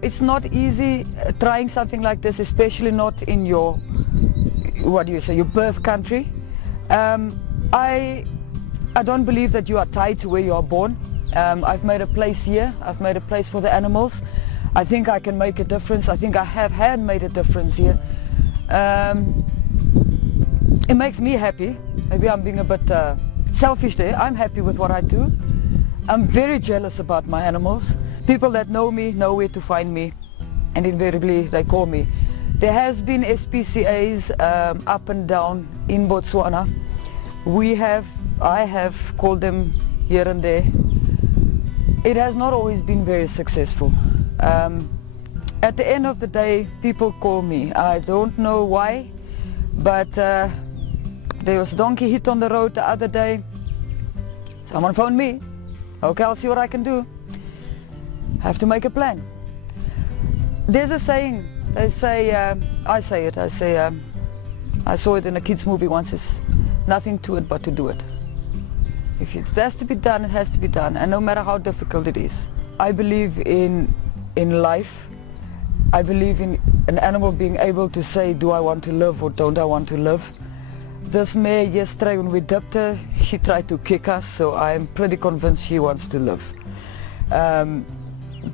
It's not easy trying something like this, especially not in your, what do you say, your birth country. I don't believe that you are tied to where you are born. I've made a place here, I've made a place for the animals. I think I can make a difference. I think I have made a difference here. It makes me happy. Maybe I'm being a bit selfish there. I'm happy with what I do. I'm very jealous about my animals. People that know me know where to find me, and invariably they call me. There has been SPCAs up and down in Botswana. I have called them here and there. It has not always been very successful. At the end of the day, people call me. I don't know why, but there was a donkey hit on the road the other day. Someone phoned me. Okay, I'll see what I can do. Have to make a plan. There's a saying, they say, I say it, I saw it in a kids movie once, it's nothing to it but to do it. If it has to be done, it has to be done, and no matter how difficult it is. I believe in life. I believe in an animal being able to say, do I want to live or don't I want to live? This mare yesterday when we dipped her, she tried to kick us, so I'm pretty convinced she wants to live.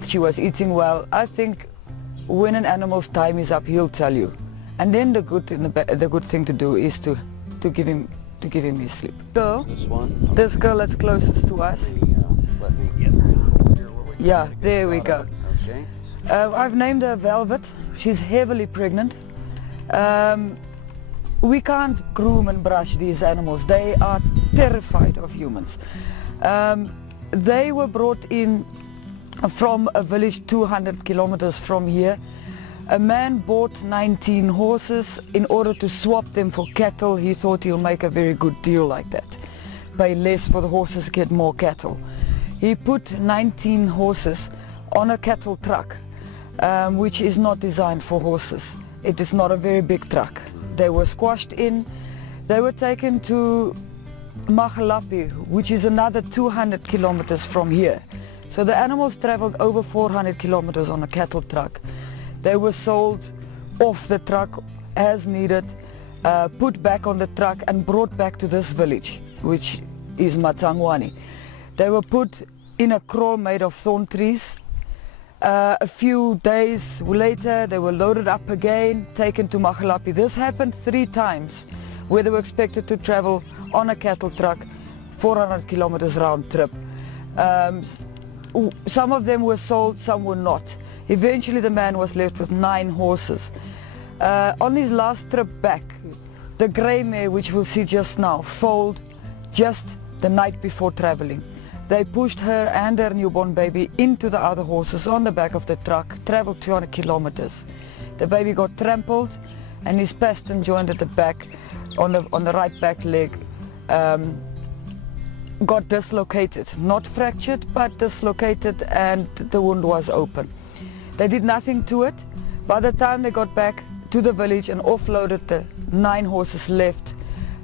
She was eating well. I think when an animal's time is up, he'll tell you. And then the good thing to do is to give him his sleep. So this girl that's closest to us. Yeah, there we go. Okay. I've named her Velvet. She's heavily pregnant. We can't groom and brush these animals. They are terrified of humans. They were brought in from a village 200 kilometers from here. A man bought 19 horses in order to swap them for cattle. He thought he'll make a very good deal like that. Pay less for the horses, get more cattle. He put 19 horses on a cattle truck, which is not designed for horses. It is not a very big truck. They were squashed in. They were taken to Magalapi, which is another 200 kilometers from here. So the animals traveled over 400 kilometers on a cattle truck. They were sold off the truck as needed, put back on the truck and brought back to this village, which is Matsangwani. They were put in a kraal made of thorn trees. A few days later they were loaded up again, taken to Magalapi. This happened 3 times, where they were expected to travel on a cattle truck 400 kilometers round trip. Some of them were sold, some were not. Eventually the man was left with 9 horses. On his last trip back, the grey mare, which we'll see just now, foaled just the night before traveling. They pushed her and her newborn baby into the other horses on the back of the truck, traveled 200 kilometers. The baby got trampled and his pastern joint at the back, on the right back leg, got dislocated. Not fractured, but dislocated, and the wound was open. They did nothing to it. By the time they got back to the village and offloaded the 9 horses left,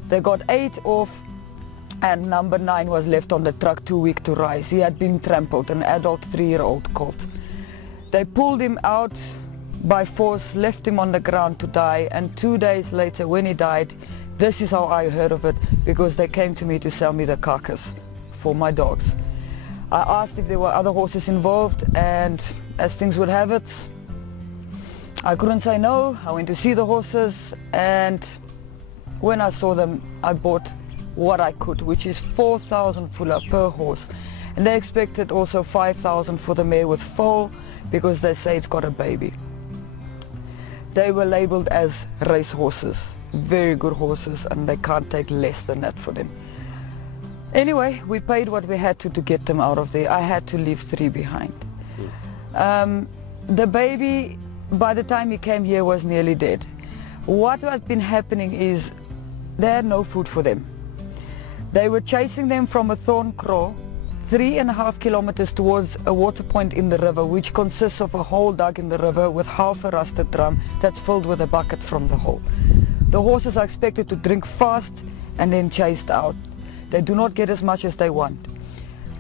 they got 8 off, and number 9 was left on the truck, too weak to rise. He had been trampled, an adult 3-year-old colt. They pulled him out by force, left him on the ground to die, and 2 days later when he died, this is how I heard of it, because they came to me to sell me the carcass for my dogs. I asked if there were other horses involved, and as things would have it, I couldn't say no. I went to see the horses, and when I saw them, I bought what I could, which is 4,000 pula per horse. And they expected also 5,000 for the mare with foal, because they say it's got a baby. They were labeled as race horses, very good horses, and they can't take less than that for them. Anyway, we paid what we had to get them out of there. I had to leave 3 behind. The baby, by the time he came here, was nearly dead. What had been happening is they had no food for them. They were chasing them from a thorn kraal 3.5 kilometers towards a water point in the river, which consists of a hole dug in the river with half a rusted drum that's filled with a bucket from the hole. The horses are expected to drink fast and then chased out. They do not get as much as they want.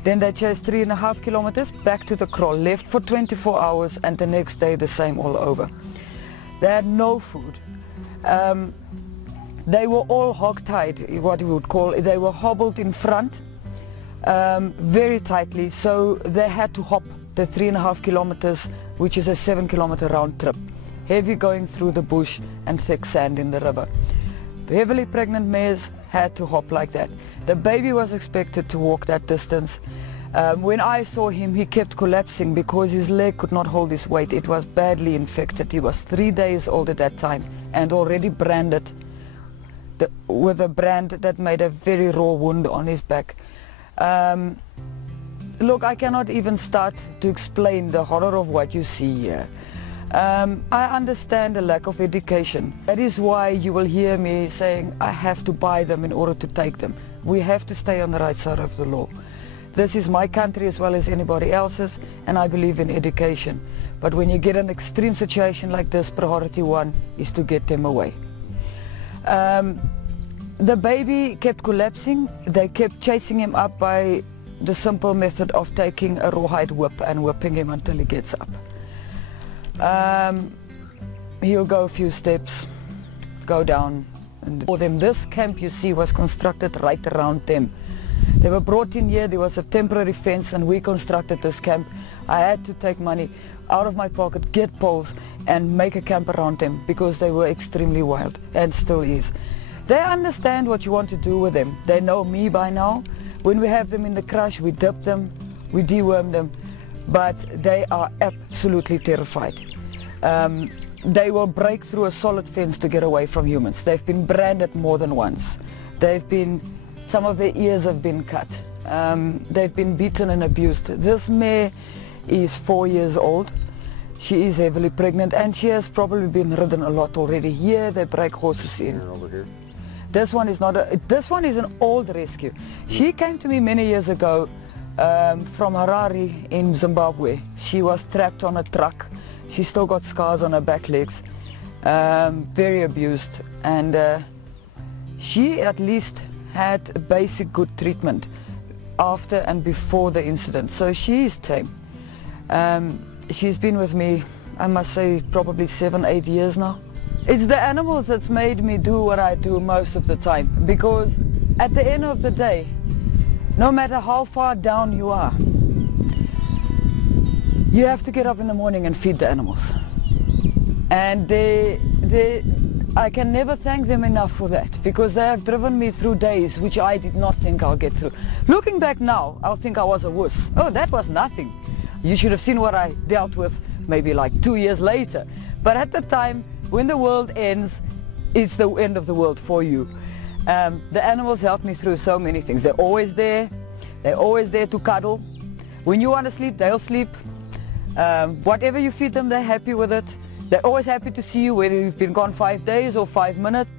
Then they chased 3.5 kilometers back to the kraal, left for 24 hours, and the next day the same all over. They had no food. They were all hog-tied, what you would call it. They were hobbled in front very tightly, so they had to hop the 3.5 kilometers, which is a 7-kilometer round trip. Heavy going through the bush and thick sand in the river. Heavily pregnant mares had to hop like that. The baby was expected to walk that distance. When I saw him, he kept collapsing because his leg could not hold his weight. It was badly infected. He was 3 days old at that time and already branded with a brand that made a very raw wound on his back. Look, I cannot even start to explain the horror of what you see here. I understand the lack of education. That is why you will hear me saying I have to buy them in order to take them. We have to stay on the right side of the law. This is my country as well as anybody else's, and I believe in education. But when you get an extreme situation like this, priority one is to get them away. The baby kept collapsing. They kept chasing him up by the simple method of taking a rawhide whip and whipping him until he gets up. He'll go a few steps, go down. And for them, this camp you see was constructed right around them. They were brought in here. There was a temporary fence and we constructed this camp. I had to take money out of my pocket, get poles and make a camp around them because they were extremely wild and still is. They understand what you want to do with them. They know me by now. When we have them in the crush, we dip them, we deworm them, but they are absolutely terrified. They will break through a solid fence to get away from humans. They've been branded more than once. Some of their ears have been cut. They've been beaten and abused. This mare is 4 years old. She is heavily pregnant and she has probably been ridden a lot already. Here they break horses in. Over here. This one is not this one is an old rescue. She came to me many years ago from Harare in Zimbabwe. She was trapped on a truck. She still got scars on her back legs, very abused, and she at least had basic good treatment after and before the incident. So she is tame. She's been with me, I must say, probably 7-8 years now. It's the animals that's made me do what I do most of the time, because at the end of the day, no matter how far down you are, you have to get up in the morning and feed the animals. And I can never thank them enough for that, because they have driven me through days which I did not think I'll get through. Looking back now, I'll think I was a wuss. Oh, that was nothing. You should have seen what I dealt with maybe like 2 years later. But at the time, when the world ends, it's the end of the world for you. The animals helped me through so many things. They're always there. They're always there to cuddle. When you want to sleep, they'll sleep. Whatever you feed them, they're happy with it. They're always happy to see you, whether you've been gone 5 days or 5 minutes.